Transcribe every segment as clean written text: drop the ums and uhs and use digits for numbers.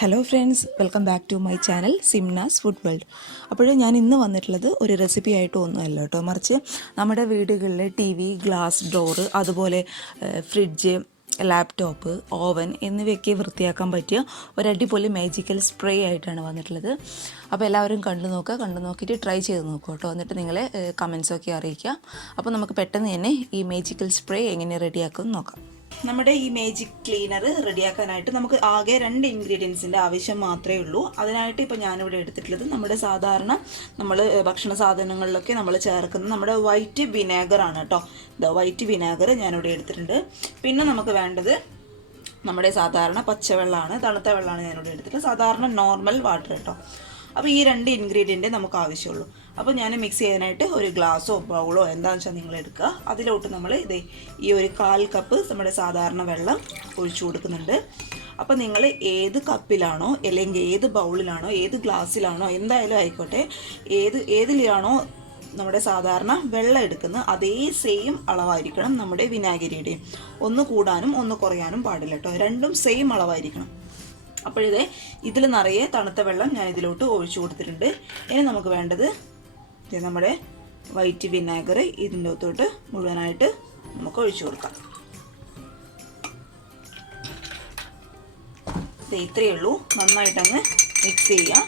Hello friends, welcome back to my channel Simna's food world. അപ്പോൾ ഞാൻ ഇന്ന് വന്നിട്ടുള്ളത് ഒരു റെസിപ്പി ആയിട്ട് ഒന്നുമല്ല കേട്ടോ, മറിച്ച് നമ്മുടെ വീടുകളിലെ ടി വി, ഗ്ലാസ് ഡോറ്, അതുപോലെ ഫ്രിഡ്ജ്, ലാപ്ടോപ്പ്, ഓവൻ എന്നിവയൊക്കെ വൃത്തിയാക്കാൻ പറ്റിയ ഒരു അടിപൊളി മാജിക്കൽ സ്പ്രേ ആയിട്ടാണ് വന്നിട്ടുള്ളത്. അപ്പോൾ എല്ലാവരും കണ്ടു നോക്കിയിട്ട് ട്രൈ ചെയ്ത് നോക്കൂ കേട്ടോ. എന്നിട്ട് നിങ്ങളെ കമൻസൊക്കെ അറിയിക്കുക. അപ്പോൾ നമുക്ക് പെട്ടെന്ന് തന്നെ ഈ മാജിക്കൽ സ്പ്രേ എങ്ങനെ റെഡിയാക്കുമെന്ന് നോക്കാം. നമ്മുടെ ഈ മാജിക് ക്ലീനർ റെഡിയാക്കാനായിട്ട് നമുക്ക് ആകെ 2 ഇൻഗ്രീഡിയൻസിൻ്റെ ആവശ്യം മാത്രമേ ഉള്ളൂ. അതിനായിട്ട് ഇപ്പോൾ ഞാനിവിടെ എടുത്തിട്ടുള്ളത് നമ്മുടെ സാധാരണ നമ്മൾ ഭക്ഷണ സാധനങ്ങളിലൊക്കെ നമ്മൾ ചേർക്കുന്ന നമ്മുടെ വൈറ്റ് വിനാഗറാണ് കേട്ടോ. വൈറ്റ് വിനാഗർ ഞാനിവിടെ എടുത്തിട്ടുണ്ട്. പിന്നെ നമുക്ക് വേണ്ടത് നമ്മുടെ സാധാരണ പച്ചവെള്ളമാണ്, തണുത്ത വെള്ളമാണ് ഞാനിവിടെ എടുത്തിട്ടുള്ളത്. സാധാരണ നോർമൽ വാട്ടർ കേട്ടോ. അപ്പോൾ ഈ 2 ഇൻഗ്രീഡിയൻറ്റ് നമുക്ക് ആവശ്യമുള്ളൂ. അപ്പോൾ ഞാൻ മിക്സ് ചെയ്യാനായിട്ട് ഒരു ഗ്ലാസ്സോ ബൗളോ എന്താണെന്ന് വെച്ചാൽ നിങ്ങൾ എടുക്കുക. അതിലോട്ട് നമ്മൾ ഈ ഒരു 1/4 കപ്പ് നമ്മുടെ സാധാരണ വെള്ളം ഒഴിച്ചു കൊടുക്കുന്നുണ്ട്. അപ്പോൾ നിങ്ങൾ ഏത് കപ്പിലാണോ അല്ലെങ്കിൽ ഏത് ബൗളിലാണോ ഏത് ഗ്ലാസ്സിലാണോ എന്തായാലും ആയിക്കോട്ടെ, ഏതിലാണോ നമ്മുടെ സാധാരണ വെള്ളം എടുക്കുന്നത് അതേ സെയിം അളവായിരിക്കണം നമ്മുടെ വിനാഗിരിയുടെയും. ഒന്ന് കൂടാനും ഒന്ന് കുറയാനും പാടില്ല കേട്ടോ, രണ്ടും സെയിം അളവായിരിക്കണം. അപ്പോഴിതേ ഇതിൽ നിറയെ തണുത്ത വെള്ളം ഞാൻ ഇതിലോട്ട് ഒഴിച്ചു കൊടുത്തിട്ടുണ്ട്. ഇനി നമുക്ക് വേണ്ടത് നമ്മുടെ വൈറ്റ് വിനാഗർ ഇതിൻ്റെ അകത്തോട്ട് മുഴുവനായിട്ട് നമുക്ക് ഒഴിച്ചു കൊടുക്കാം. ഇത്രയേ ഉള്ളൂ. നന്നായിട്ടങ്ങ് മിക്സ് ചെയ്യുക.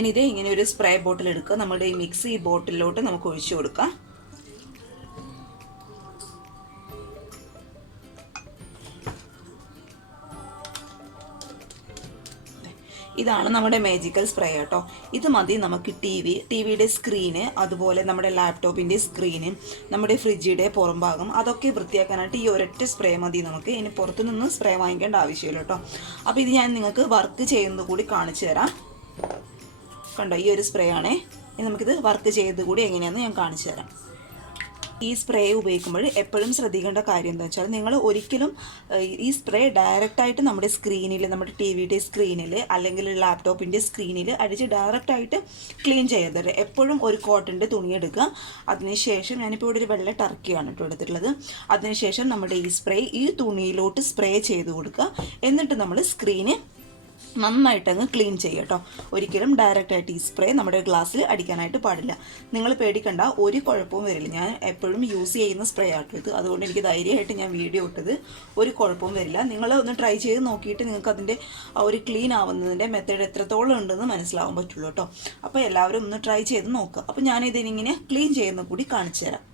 ഇനി ഇങ്ങനെ ഒരു സ്പ്രേ ബോട്ടിൽ എടുക്കുക. നമ്മുടെ ഈ മിക്സ് ഈ ബോട്ടിലോട്ട് നമുക്ക് ഒഴിച്ചു കൊടുക്കാം. ഇതാണ് നമ്മുടെ മാജിക്കൽ സ്പ്രേ കേട്ടോ. ഇത് മതി നമുക്ക് ടിവിയുടെ സ്ക്രീന്, അതുപോലെ നമ്മുടെ ലാപ്ടോപ്പിൻ്റെ സ്ക്രീന്, നമ്മുടെ ഫ്രിഡ്ജിൻ്റെ പുറംഭാഗം, അതൊക്കെ വൃത്തിയാക്കാനായിട്ട് ഈ ഒരൊറ്റ സ്പ്രേ മതി നമുക്ക്. ഇനി പുറത്തുനിന്ന് സ്പ്രേ വാങ്ങിക്കേണ്ട ആവശ്യമില്ല കേട്ടോ. അപ്പോൾ ഇത് ഞാൻ നിങ്ങൾക്ക് വർക്ക് ചെയ്യുന്നത് കൂടി കാണിച്ചു തരാം. കണ്ടോ, ഈ ഒരു സ്പ്രേ ആണേ. ഇനി നമുക്കിത് വർക്ക് ചെയ്തത് കൂടി എങ്ങനെയാണെന്ന് ഞാൻ കാണിച്ചു തരാം. ഈ സ്പ്രേ ഉപയോഗിക്കുമ്പോൾ എപ്പോഴും ശ്രദ്ധിക്കേണ്ട കാര്യം എന്താ വെച്ചാൽ, നിങ്ങൾ ഒരിക്കലും ഈ സ്പ്രേ ഡയറക്റ്റായിട്ട് നമ്മുടെ സ്ക്രീനിൽ, നമ്മുടെ ടി വിയുടെ സ്ക്രീനിൽ അല്ലെങ്കിൽ ലാപ്ടോപ്പിൻ്റെ സ്ക്രീനിൽ അടിച്ച് ഡയറക്റ്റായിട്ട് ക്ലീൻ ചെയ്യരുത്. എപ്പോഴും ഒരു കോട്ടൻ്റെ തുണി എടുക്കുക. അതിനുശേഷം ഞാനിപ്പോൾ ഇവിടെ ഒരു വെള്ള ടർക്കിയാണ് കേട്ടോ എടുത്തിട്ടുള്ളത്. അതിനുശേഷം നമ്മുടെ ഈ സ്പ്രേ ഈ തുണിയിലോട്ട് സ്പ്രേ ചെയ്ത് കൊടുക്കുക. എന്നിട്ട് നമ്മൾ സ്ക്രീന് നന്നായിട്ടങ്ങ് ക്ലീൻ ചെയ്യുക കേട്ടോ. ഒരിക്കലും ഡയറക്റ്റായിട്ട് ഈ സ്പ്രേ നമ്മുടെ ഗ്ലാസ്സിൽ അടിക്കാനായിട്ട് പാടില്ല. നിങ്ങൾ പേടിക്കണ്ട, ഒരു കുഴപ്പവും വരില്ല. ഞാൻ എപ്പോഴും യൂസ് ചെയ്യുന്ന സ്പ്രേ ആട്ടോ ഇത്. അതുകൊണ്ട് എനിക്ക് ധൈര്യമായിട്ട് ഞാൻ വീഡിയോ ഇട്ടത്. ഒരു കുഴപ്പവും വരില്ല. നിങ്ങൾ ഒന്ന് ട്രൈ ചെയ്ത് നോക്കിയിട്ട് നിങ്ങൾക്ക് അതിൻ്റെ ഒരു ക്ലീൻ ആവുന്നതിൻ്റെ മെത്തേഡ് എത്രത്തോളം ഉണ്ടെന്ന് മനസ്സിലാവാൻ പറ്റുള്ളൂ കേട്ടോ. അപ്പോൾ എല്ലാവരും ഒന്ന് ട്രൈ ചെയ്ത് നോക്കുക. അപ്പോൾ ഞാനിതിനിങ്ങനെ ക്ലീൻ ചെയ്യുന്ന കൂടി കാണിച്ചു തരാം.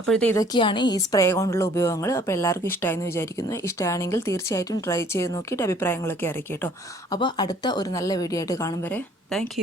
അപ്പോഴത്തെ ഇതൊക്കെയാണ് ഈ സ്പ്രേ കൊണ്ടുള്ള ഉപയോഗങ്ങൾ. അപ്പോൾ എല്ലാവർക്കും ഇഷ്ടമായെന്ന് വിചാരിക്കുന്നു. ഇഷ്ടമാണെങ്കിൽ തീർച്ചയായിട്ടും ട്രൈ ചെയ്ത് നോക്കിയിട്ട് അഭിപ്രായങ്ങളൊക്കെ അറിയിക്കുക കേട്ടോ. അപ്പോൾ അടുത്ത ഒരു നല്ല വീഡിയോ ആയിട്ട് കാണും വരെ താങ്ക്